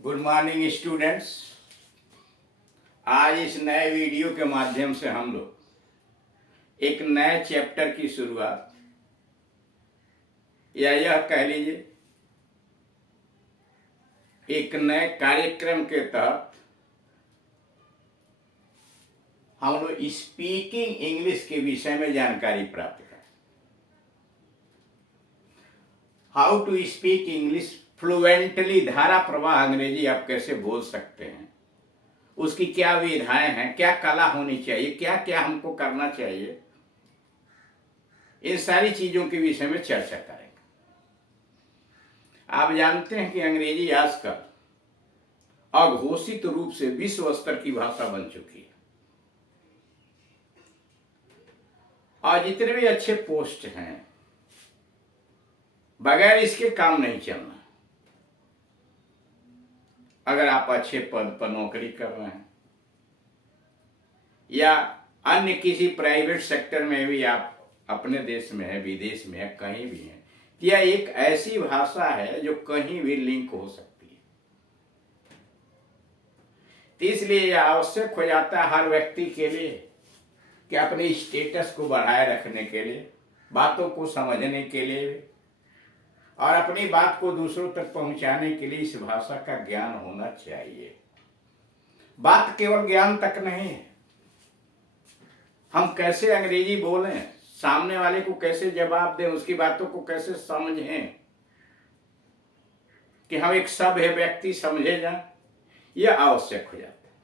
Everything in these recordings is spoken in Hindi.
Good morning students. आज इस नए वीडियो के माध्यम से हम लोग एक नए चैप्टर की शुरुआत या यह कह लीजिए एक नए कार्यक्रम के तहत हम लोग स्पीकिंग इंग्लिश के विषय में जानकारी प्राप्त करें। How to speak English fluently, धारा प्रवाह अंग्रेजी आप कैसे बोल सकते हैं, उसकी क्या विधाएं हैं, क्या कला होनी चाहिए, क्या क्या हमको करना चाहिए, इन सारी चीजों के विषय में चर्चा करेंगे। आप जानते हैं कि अंग्रेजी आजकल अघोषित रूप से विश्व स्तर की भाषा बन चुकी है और जितने भी अच्छे पोस्ट हैं बगैर इसके काम नहीं चलना। अगर आप अच्छे पद पर नौकरी कर रहे हैं या अन्य किसी प्राइवेट सेक्टर में भी, आप अपने देश में है, विदेश में है, कहीं भी है, यह एक ऐसी भाषा है जो कहीं भी लिंक हो सकती है। तो इसलिए यह आवश्यक हो जाता है हर व्यक्ति के लिए कि अपने स्टेटस को बढ़ाए रखने के लिए, बातों को समझने के लिए और अपनी बात को दूसरों तक पहुंचाने के लिए इस भाषा का ज्ञान होना चाहिए। बात केवल ज्ञान तक नहीं है, हम कैसे अंग्रेजी बोलें, सामने वाले को कैसे जवाब दें, उसकी बातों को कैसे समझें कि हम एक सभ्य व्यक्ति समझे जाएं, यह आवश्यक हो जाता है।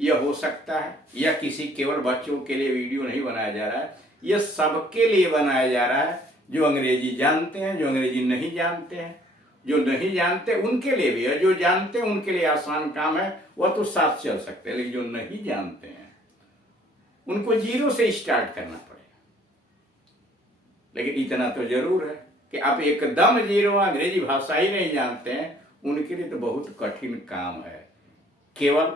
यह हो सकता है, यह किसी केवल बच्चों के लिए वीडियो नहीं बनाया जा रहा है, यह सबके लिए बनाया जा रहा है, जो अंग्रेजी जानते हैं, जो अंग्रेजी नहीं जानते हैं। जो नहीं जानते उनके लिए भी है, जो जानते हैं उनके लिए आसान काम है, वह तो साथ चल सकते हैं, लेकिन जो नहीं जानते हैं उनको जीरो से स्टार्ट करना पड़ेगा। लेकिन इतना तो जरूर है कि आप एकदम जीरो अंग्रेजी भाषा ही नहीं जानते हैं, उनके लिए तो बहुत कठिन काम है। केवल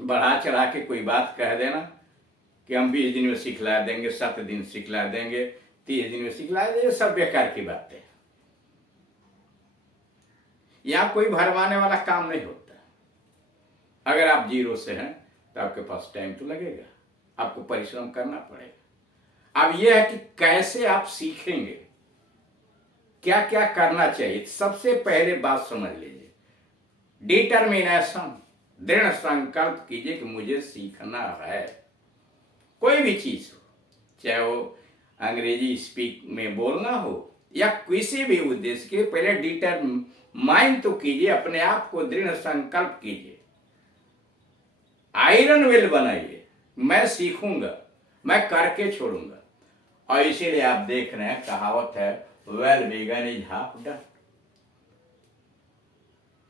बढ़ा चढ़ा के कोई बात कह देना कि हम 20 दिन में सिखला देंगे, 7 दिन सिखला देंगे, 30 दिन में सिखला देंगे, सब बेकार की बातें। यहां कोई भरमाने वाला काम नहीं होता। अगर आप जीरो से हैं तो आपके पास टाइम तो लगेगा, आपको परिश्रम करना पड़ेगा। अब यह है कि कैसे आप सीखेंगे, क्या क्या करना चाहिए। सबसे पहले बात समझ लीजिए, डिटर्मिनेशन, दृढ़ संकल्प कीजिए कि मुझे सीखना है। कोई भी चीज हो, चाहे वो अंग्रेजी स्पीक में बोलना हो या किसी भी उद्देश्य के, पहले डिटरमाइन तो कीजिए, अपने आप को दृढ़ संकल्प कीजिए, आयरन वेल बनाइए, मैं सीखूंगा, मैं करके छोड़ूंगा। और इसीलिए आप देख रहे हैं, कहावत है, well begun is half done.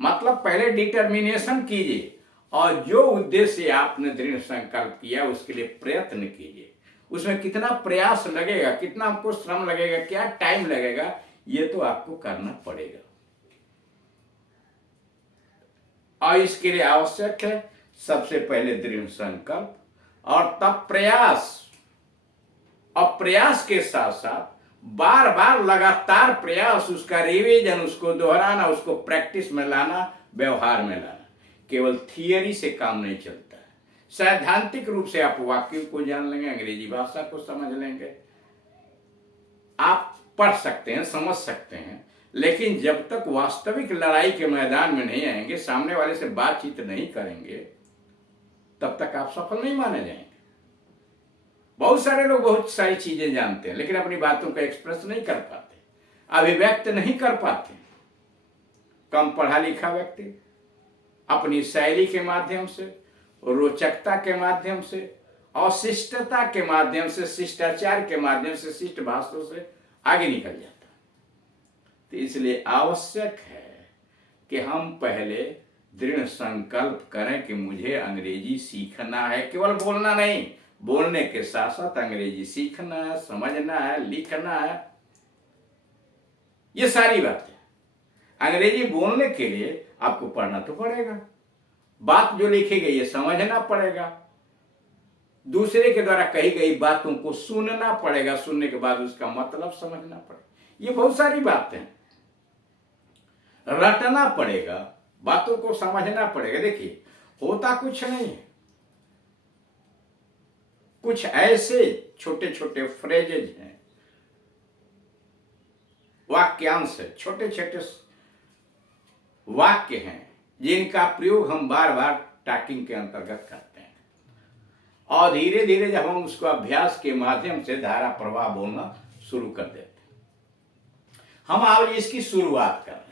मतलब पहले डिटर्मिनेशन कीजिए और जो उद्देश्य आपने दृढ़ संकल्प किया उसके लिए प्रयत्न कीजिए। उसमें कितना प्रयास लगेगा, कितना आपको श्रम लगेगा, क्या टाइम लगेगा, ये तो आपको करना पड़ेगा। और इसके लिए आवश्यक है सबसे पहले दृढ़ संकल्प और तब प्रयास, और प्रयास के साथ साथ बार बार लगातार प्रयास, उसका रिवीजन, उसको दोहराना, उसको प्रैक्टिस में लाना, व्यवहार में लाना। केवल थियरी से काम नहीं चलता है। सैद्धांतिक रूप से आप वाक्यों को जान लेंगे, अंग्रेजी भाषा को समझ लेंगे, आप पढ़ सकते हैं, समझ सकते हैं, लेकिन जब तक वास्तविक लड़ाई के मैदान में नहीं आएंगे, सामने वाले से बातचीत नहीं करेंगे, तब तक आप सफल नहीं माने जाएंगे। बहुत सारे लोग बहुत सारी चीजें जानते हैं लेकिन अपनी बातों को एक्सप्रेस नहीं कर पाते, अभिव्यक्त नहीं कर पाते। कम पढ़ा लिखा व्यक्ति अपनी शैली के माध्यम से, रोचकता के माध्यम से और शिष्टता के माध्यम से, शिष्टाचार के माध्यम से, शिष्ट भाषाओं से आगे निकल जाता। तो इसलिए आवश्यक है कि हम पहले दृढ़ संकल्प करें कि मुझे अंग्रेजी सीखना है। केवल बोलना नहीं, बोलने के साथ साथ अंग्रेजी सीखना है, समझना है, लिखना है, ये सारी बातें। अंग्रेजी बोलने के लिए आपको पढ़ना तो पड़ेगा, बात जो लिखी गई है समझना पड़ेगा, दूसरे के द्वारा कही गई बातों को सुनना पड़ेगा, सुनने के बाद उसका मतलब समझना पड़ेगा। ये बहुत सारी बातें हैं। रटना पड़ेगा, बातों को समझना पड़ेगा। देखिए, होता कुछ नहीं है, कुछ ऐसे छोटे छोटे फ्रेजेज हैं, वाक्यांश है, छोटे छोटे वाक्य हैं जिनका प्रयोग हम बार बार टॉकिंग के अंतर्गत करते हैं, और धीरे धीरे जब हम उसको अभ्यास के माध्यम से धारा प्रवाह बोलना शुरू कर देते हैं। हम आज इसकी शुरुआत कर रहे हैं।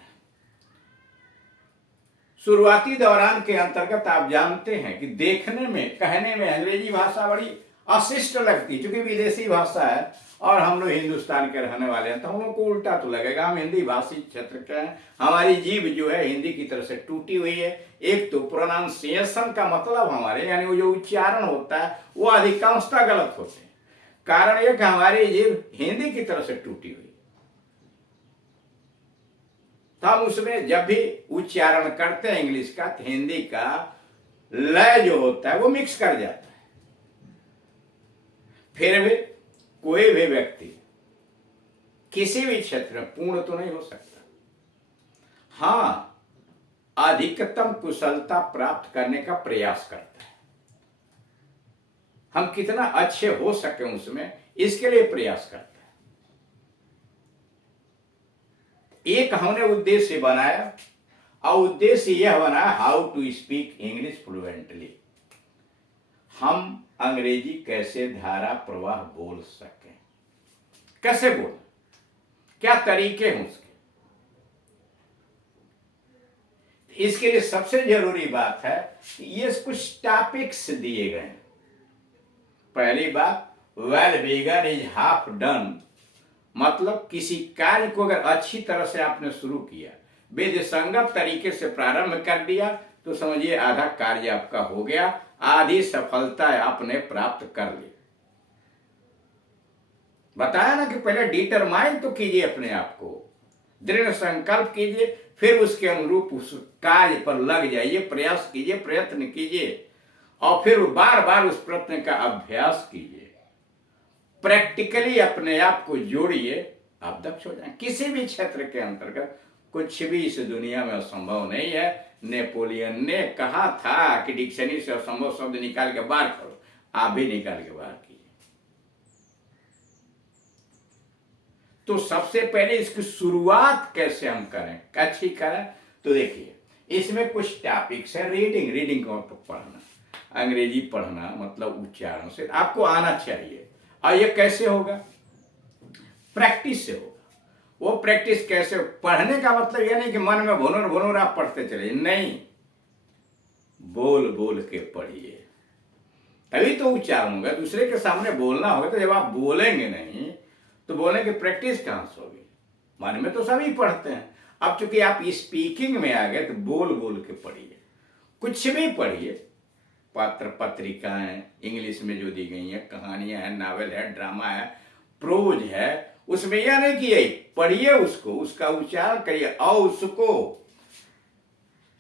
शुरुआती दौरान के अंतर्गत आप जानते हैं कि देखने में, कहने में अंग्रेजी भाषा बड़ी अशिष्ट लगती, क्योंकि विदेशी भाषा है और हम लोग हिंदुस्तान के रहने वाले हैं, तो हम लोग को उल्टा तो लगेगा। हम हिंदी भाषी क्षेत्र के हैं, हमारी जीभ जो है हिंदी की तरह से टूटी हुई है। एक तो प्रोनाउंसिएशन का मतलब हमारे, यानी वो जो उच्चारण होता है वो अधिकांशतः गलत होते हैं। कारण यह कि हमारी जीभ हिंदी की तरह से टूटी हुई, तो हम उसमें जब भी उच्चारण करते हैं इंग्लिश का, तो हिंदी का लय जो होता है वो मिक्स कर जाता है। फिर भी कोई भी व्यक्ति किसी भी क्षेत्र में पूर्ण तो नहीं हो सकता। हाँ, अधिकतम कुशलता प्राप्त करने का प्रयास करता है। हम कितना अच्छे हो सके उसमें, इसके लिए प्रयास करते हैं। एक हमने उद्देश्य बनाया, और उद्देश्य यह बना how to speak English fluently. हम अंग्रेजी कैसे धारा प्रवाह बोल सकें, कैसे बोल, क्या तरीके हैं उसके। इसके लिए सबसे जरूरी बात है कि ये कुछ टॉपिक्स दिए गए हैं। पहली बात, well begun is half done, मतलब किसी कार्य को अगर अच्छी तरह से आपने शुरू किया, विधिसंगत तरीके से प्रारंभ कर दिया, तो समझिए आधा कार्य आपका हो गया, आधी सफलता आपने प्राप्त कर ली। बताया ना कि पहले डिटरमाइन तो कीजिए अपने आप को, दृढ़ संकल्प कीजिए, फिर उसके अनुरूप उस कार्य पर लग जाइए, प्रयास कीजिए, प्रयत्न कीजिए, और फिर बार बार उस प्रयत्न का अभ्यास कीजिए, प्रैक्टिकली अपने आप को जोड़िए, आप दक्ष हो जाएं किसी भी क्षेत्र के अंतर्गत। कुछ भी इस दुनिया में असंभव नहीं है। नेपोलियन ने कहा था कि डिक्शनरी से असंभव शब्द निकाल के बाहर करो, आप भी निकाल के बाहर कीजिए। तो सबसे पहले इसकी शुरुआत कैसे हम करें, अच्छी करें, तो देखिए इसमें कुछ टॉपिक्स है। रीडिंग को पढ़ना, अंग्रेजी पढ़ना, मतलब उच्चारण से आपको आना चाहिए। और ये कैसे होगा? प्रैक्टिस से होगा। वो प्रैक्टिस कैसे? पढ़ने का मतलब यह नहीं कि मन में भुनर भुनर आप पढ़ते चले, नहीं, बोल बोल के पढ़िए, तभी तो उच्चारण होगा। दूसरे के सामने बोलना होगा, तो जब आप बोलेंगे नहीं तो बोलने की प्रैक्टिस कहां से होगी? मन में तो सभी पढ़ते हैं, अब चूंकि आप स्पीकिंग में आ गए तो बोल बोल के पढ़िए, कुछ भी पढ़िए। पत्र पत्रिकाएं इंग्लिश में जो दी गई हैं, कहानियां हैं, नावल है, ड्रामा है, प्रोज है, उसमें यह नहीं कि यही पढ़िए, उसको, उसका उच्चारण करिए और उसको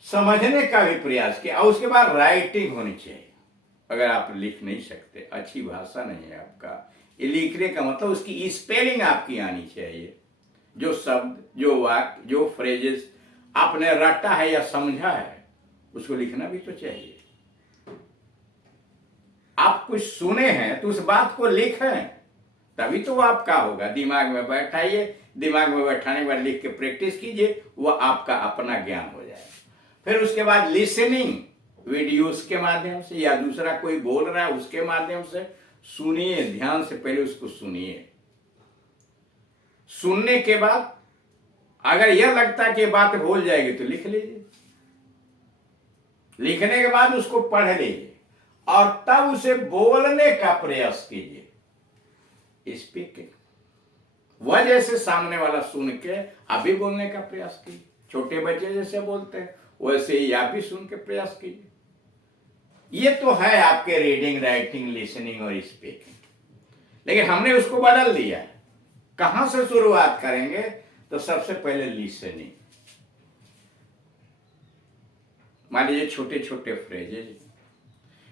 समझने का भी प्रयास किया। और उसके बाद राइटिंग होनी चाहिए। अगर आप लिख नहीं सकते, अच्छी भाषा नहीं है आपका, ये लिखने का मतलब उसकी स्पेलिंग आपकी आनी चाहिए। जो शब्द, जो वाक्य, जो फ्रेजेस आपने रटा है या समझा है, उसको लिखना भी तो चाहिए। आप कुछ सुने हैं तो उस बात को लिखें, तभी तो वो आपका होगा। दिमाग में बैठाइए, दिमाग में बैठाने के बाद लिख के प्रैक्टिस कीजिए, वो आपका अपना ज्ञान हो जाए। फिर उसके बाद लिसनिंग, वीडियोस के माध्यम से या दूसरा कोई बोल रहा है उसके माध्यम से सुनिए, ध्यान से पहले उसको सुनिए। सुनने के बाद अगर यह लगता है कि बात भूल जाएगी तो लिख लीजिए, लिखने के बाद उसको पढ़ लीजिए और तब उसे बोलने का प्रयास कीजिए। स्पीकिंग, वह जैसे सामने वाला सुन के आप भी बोलने का प्रयास कीजिए। छोटे बच्चे जैसे बोलते हैं वैसे ही आप भी सुन के प्रयास कीजिए। ये तो है आपके रीडिंग, राइटिंग, लिसनिंग और स्पीकिंग। लेकिन हमने उसको बदल दिया है। कहां से शुरुआत करेंगे? तो सबसे पहले लिसनिंग। मान लीजिए छोटे छोटे फ्रेजेज,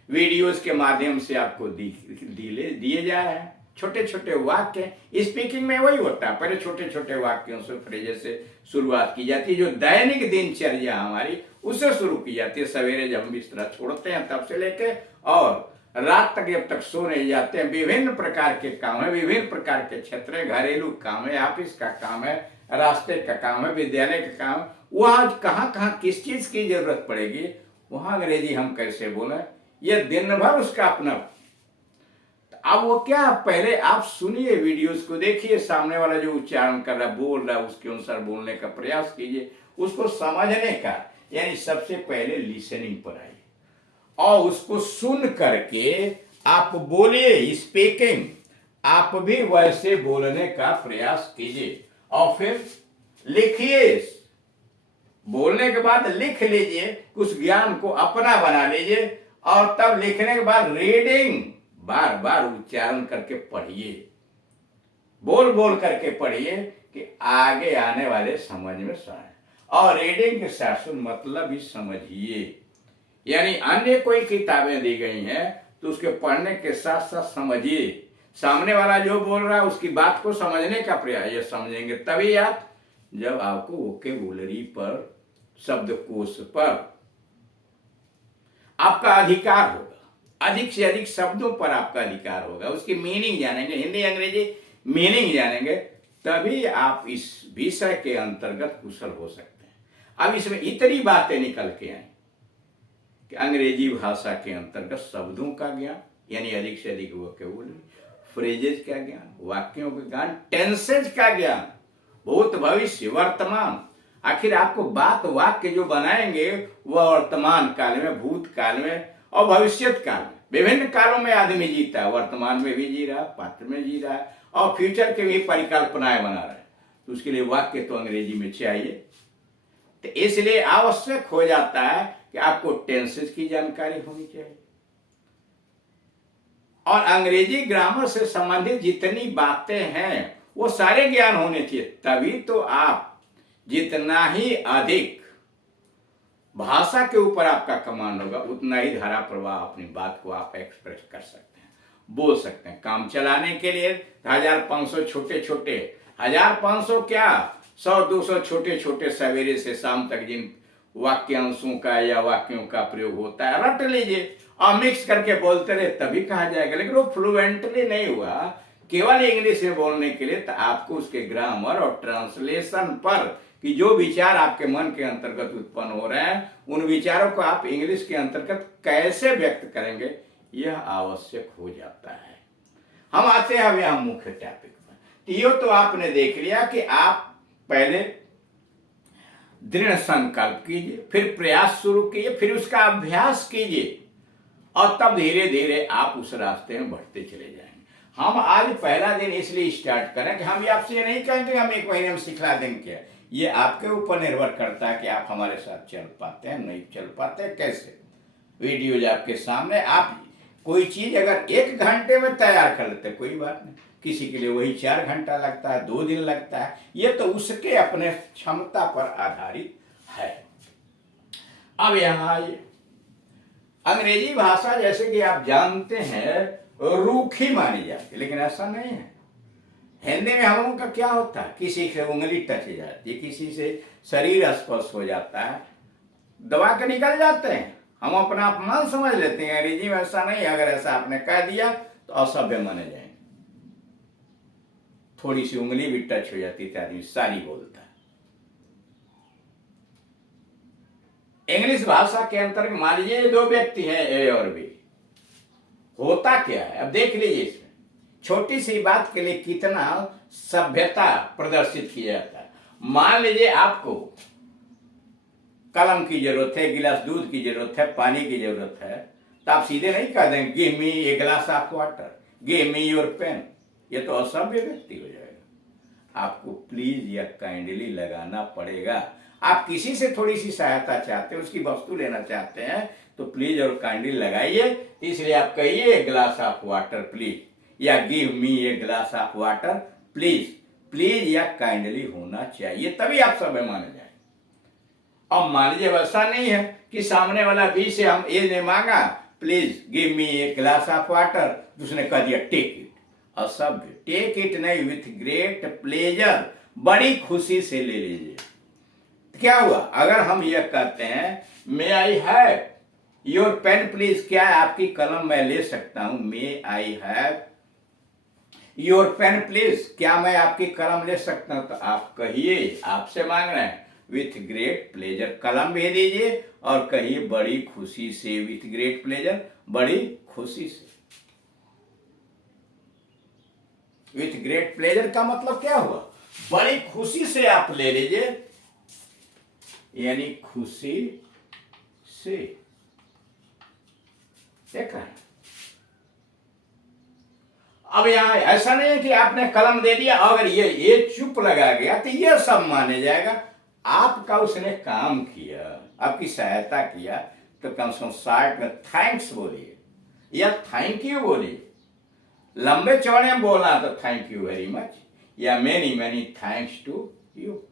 वीडियोस के माध्यम से आपको दिए जा रहे हैं। छोटे छोटे वाक्य स्पीकिंग में वही होता है, पहले छोटे छोटे वाक्यों से फ्रेजेस से शुरुआत की जाती है, जो दैनिक दिनचर्या हमारी उससे शुरू की जाती है। सवेरे जब हम बिस्तरा छोड़ते हैं तब से लेके और रात तक जब तक सो नहीं जाते हैं, विभिन्न प्रकार के काम है, विभिन्न प्रकार के क्षेत्र है, घरेलू काम है, ऑफिस का काम है, रास्ते का काम है, विद्यालय का काम है, वहां कहाँ कहाँ किस चीज की जरूरत पड़ेगी, वहां अंग्रेजी हम कैसे बोले, ये दिन भर उसका अपना। अब वो क्या, पहले आप सुनिए, वीडियोस को देखिए, सामने वाला जो उच्चारण कर रहा है, बोल रहा है, उसके अनुसार बोलने का प्रयास कीजिए, उसको समझने का, यानी सबसे पहले लिसनिंग पर आइए और उसको सुन करके आप बोलिए। स्पीकिंग आप भी वैसे बोलने का प्रयास कीजिए और फिर लिखिए। बोलने के बाद लिख लीजिए, उस ज्ञान को अपना बना लीजिए और तब लिखने के बाद रीडिंग, बार बार उच्चारण करके पढ़िए, बोल बोल करके पढ़िए कि आगे आने वाले समझ में आए। और रीडिंग के साथ साथ मतलब भी समझिए, यानी अन्य कोई किताबें दी गई हैं तो उसके पढ़ने के साथ साथ समझिए, सामने वाला जो बोल रहा है उसकी बात को समझने का प्रयास। ये समझेंगे तभी आप, जब आपको वोकेबुलरी पर, शब्दकोश पर आपका अधिकार होगा, अधिक से अधिक शब्दों पर आपका अधिकार होगा, उसकी मीनिंग जानेंगे, हिंदी अंग्रेजी मीनिंग जानेंगे, तभी आप इस विषय के अंतर्गत कुशल हो सकते हैं। अब इसमें इतनी बातें निकल के आई कि अंग्रेजी भाषा के अंतर्गत शब्दों का ज्ञान, यानी अधिक से अधिक वोकेबुलरी, फ्रेजेज का ज्ञान, वाक्यों का ज्ञान, टेंसेज का ज्ञान, भूत भविष्य वर्तमान। आखिर आपको बात वाक्य जो बनाएंगे वह वर्तमान काल में, भूत काल में और भविष्य काल में, विभिन्न कालों में आदमी जीता है, वर्तमान में भी जी रहा, पात्र में जी रहा है और फ्यूचर के भी परिकल्पनाएं बना रहा है, तो उसके लिए वाक्य तो अंग्रेजी में चाहिए। तो इसलिए आवश्यक हो जाता है कि आपको टेंसेस की जानकारी होनी चाहिए और अंग्रेजी ग्रामर से संबंधित जितनी बातें हैं वो सारे ज्ञान होने चाहिए, तभी तो आप जितना ही अधिक भाषा के ऊपर आपका कमांड होगा, उतना ही धारा प्रवाह अपनी बात को आप एक्सप्रेस कर सकते हैं, बोल सकते हैं। काम चलाने के लिए 1500 छोटे छोटे, 1500 क्या 100-200 छोटे छोटे सवेरे से शाम तक जिन वाक्यांशों का या वाक्यों का प्रयोग होता है रट लीजिए और मिक्स करके बोलते रहे, तभी कहा जाएगा। लेकिन वो फ्लुएंटली नहीं हुआ केवल इंग्लिश में बोलने के लिए, तो आपको उसके ग्रामर और ट्रांसलेशन पर कि जो विचार आपके मन के अंतर्गत उत्पन्न हो रहे हैं, उन विचारों को आप इंग्लिश के अंतर्गत कैसे व्यक्त करेंगे, यह आवश्यक हो जाता है। हम आते हैं अब यहां मुख्य टॉपिक पर। यो तो आपने देख लिया कि आप पहले दृढ़ संकल्प कीजिए, फिर प्रयास शुरू कीजिए, फिर उसका अभ्यास कीजिए और तब धीरे धीरे आप उस रास्ते में बढ़ते चले जाएंगे। हम आज पहला दिन इसलिए स्टार्ट करें कि हम आपसे ये नहीं कहेंगे हम 1 महीने में सिखला देंगे क्या, ये आपके ऊपर निर्भर करता है कि आप हमारे साथ चल पाते हैं, नहीं चल पाते हैं, कैसे। वीडियोज आपके सामने, आप कोई चीज अगर 1 घंटे में तैयार कर लेते कोई बात नहीं, किसी के लिए वही 4 घंटा लगता है, 2 दिन लगता है, ये तो उसके अपने क्षमता पर आधारित है। अब यहां आइए, अंग्रेजी भाषा जैसे कि आप जानते हैं रूखी मानी जाती है, लेकिन ऐसा नहीं है। हिंदी में हम लोगों का क्या होता है, किसी से उंगली टच हो जाती है, किसी से शरीर स्पर्श हो जाता है, दबा के निकल जाते हैं, हम अपना अपमान समझ लेते हैं। अंग्रेजी में ऐसा नहीं है, अगर ऐसा आपने कह दिया तो असभ्य माने जाएंगे। थोड़ी सी उंगली भी टच हो जाती है आदमी सारी बोलता है। इंग्लिश भाषा के अंतर्गत मान लीजिए 2 व्यक्ति हैं, ए और बी, होता क्या है अब देख लीजिए। इसमें छोटी सी बात के लिए कितना सभ्यता प्रदर्शित किया जाता है। मान लीजिए आपको कलम की जरूरत है, गिलास दूध की जरूरत है, पानी की जरूरत है, तो आप सीधे नहीं कह देंगे give me a glass of water, give me your pen, ये तो असभ्य व्यक्ति हो जाएगा। आपको प्लीज या काइंडली लगाना पड़ेगा। आप किसी से थोड़ी सी सहायता चाहते हैं, उसकी वस्तु लेना चाहते हैं, तो प्लीज और काइंडली लगाइए। इसलिए आप कहिए a glass of water please, या give me a glass of water please. Please या काइंडली होना चाहिए, तभी आप सभ्य माने जाए। अब मान लीजिए वैसा नहीं है कि सामने वाला बी से हम ए ने मांगा please give me a glass of water, तो उसने कह दिया टेक इट। असभ्य, टेक इट नहीं, विथ ग्रेट प्लेजर, बड़ी खुशी से ले लीजिए। क्या हुआ अगर हम यह कहते हैं may I have your pen please, क्या आपकी कलम मैं ले सकता हूं? May I have your pen please, क्या मैं आपकी कलम ले सकता हूं? तो आप कहिए, आपसे मांग रहे हैं विथ ग्रेट प्लेजर, कलम भी दीजिए और कहिए बड़ी खुशी से, विथ ग्रेट प्लेजर, बड़ी खुशी से। विथ ग्रेट प्लेजर का मतलब क्या हुआ? बड़ी खुशी से आप ले लीजिए, यानी खुशी से। देख रहे हैं? अब यहां ऐसा नहीं है कि आपने कलम दे दिया, अगर ये चुप लगा गया तो ये सब माने जाएगा। आपका उसने काम किया, आपकी सहायता किया, तो कम से कम 60 में थैंक्स बोलिए या थैंक यू बोलिए। लंबे चौड़े में बोलना तो थैंक यू वेरी मच या many many thanks to you.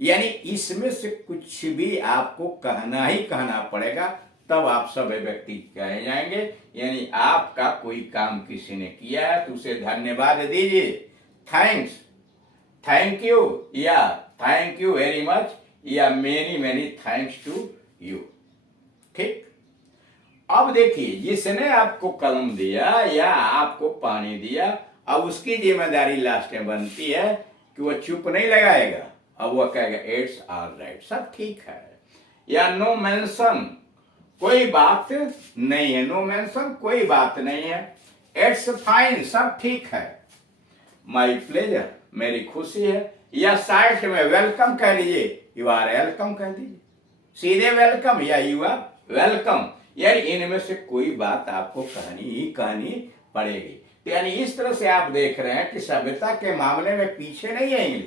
यानी इसमें से कुछ भी आपको कहना ही कहना पड़ेगा, तब आप सब व्यक्ति कहे जाएंगे। यानी आपका कोई काम किसी ने किया है तो उसे धन्यवाद दीजिए, थैंक्स, थैंक यू या थैंक यू वेरी मच या many many thanks to you. ठीक। अब देखिए, जिसने आपको कलम दिया या आपको पानी दिया, अब उसकी जिम्मेदारी लास्ट में बनती है कि वह चुप नहीं लगाएगा, अब वह कहेगा इट्स ऑलराइट, सब ठीक है, या नो मेंशन, कोई बात नहीं है, नो मेंशन, कोई बात नहीं है, इट्स फाइन, सब ठीक है, माई प्लेजर, मेरी खुशी है, या साइड में वेलकम कह लीजिए, यू आर वेलकम कह दीजिए, सीधे वेलकम या यू आर वेलकम। यानी इनमें से कोई बात आपको कहनी ही कहनी पड़ेगी। तो यानी इस तरह से आप देख रहे हैं कि सभ्यता के मामले में पीछे नहीं आएंगे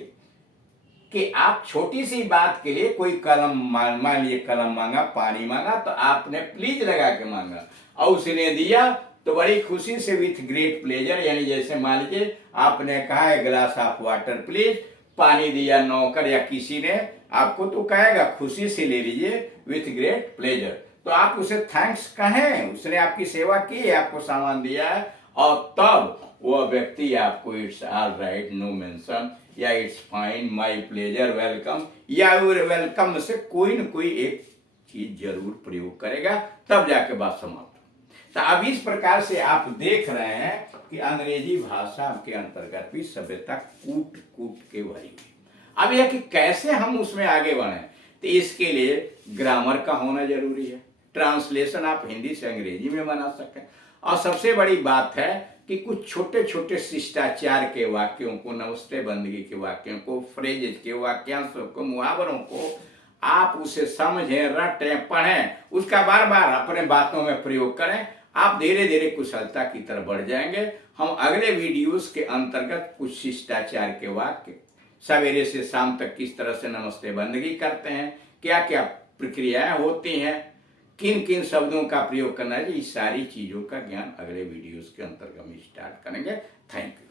कि आप छोटी सी बात के लिए कोई कलम मान लीजिए कलम मांगा, पानी मांगा, तो आपने प्लीज लगा के मांगा और उसने दिया तो बड़ी खुशी से विथ ग्रेट प्लेजर, यानी जैसे मान लीजिए आपने कहा है ग्लास ऑफ वाटर प्लीज, पानी दिया नौकर या किसी ने आपको, तो कहेगा खुशी से ले लीजिए विथ ग्रेट प्लेजर। तो आप उसे थैंक्स कहें, उसने आपकी सेवा की है, आपको सामान दिया है, और तब वह व्यक्ति आपको इट्स ऑलराइट, नो मेंशन या it's fine, my pleasure, welcome या वेलकम में से कोई न कोई एक चीज जरूर प्रयोग करेगा, तब जाके बात समाप्त। तो अब इस प्रकार से आप देख रहे हैं कि अंग्रेजी भाषा के अंतर्गत भी सभ्यता कूट कूट के भरी हुई। अब यह कि कैसे हम उसमें आगे बढ़े, तो इसके लिए ग्रामर का होना जरूरी है, ट्रांसलेशन आप हिंदी से अंग्रेजी में बना सकें, और सबसे बड़ी बात है कि कुछ छोटे छोटे शिष्टाचार के वाक्यों को, नमस्ते बंदगी के वाक्यों को, फ्रेजेज के वाक्यांशों को, मुहावरों को आप उसे समझें, रटें, पढ़ें, उसका बार बार अपने बातों में प्रयोग करें। आप धीरे धीरे कुशलता की तरफ बढ़ जाएंगे। हम अगले वीडियोस के अंतर्गत कुछ शिष्टाचार के वाक्य, सवेरे से शाम तक किस तरह से नमस्ते बंदगी करते हैं, क्या क्या प्रक्रियाएं होती हैं, किन किन शब्दों का प्रयोग करना है, इस सारी चीजों का ज्ञान अगले वीडियोस के अंतर्गत हम स्टार्ट करेंगे। Thank you.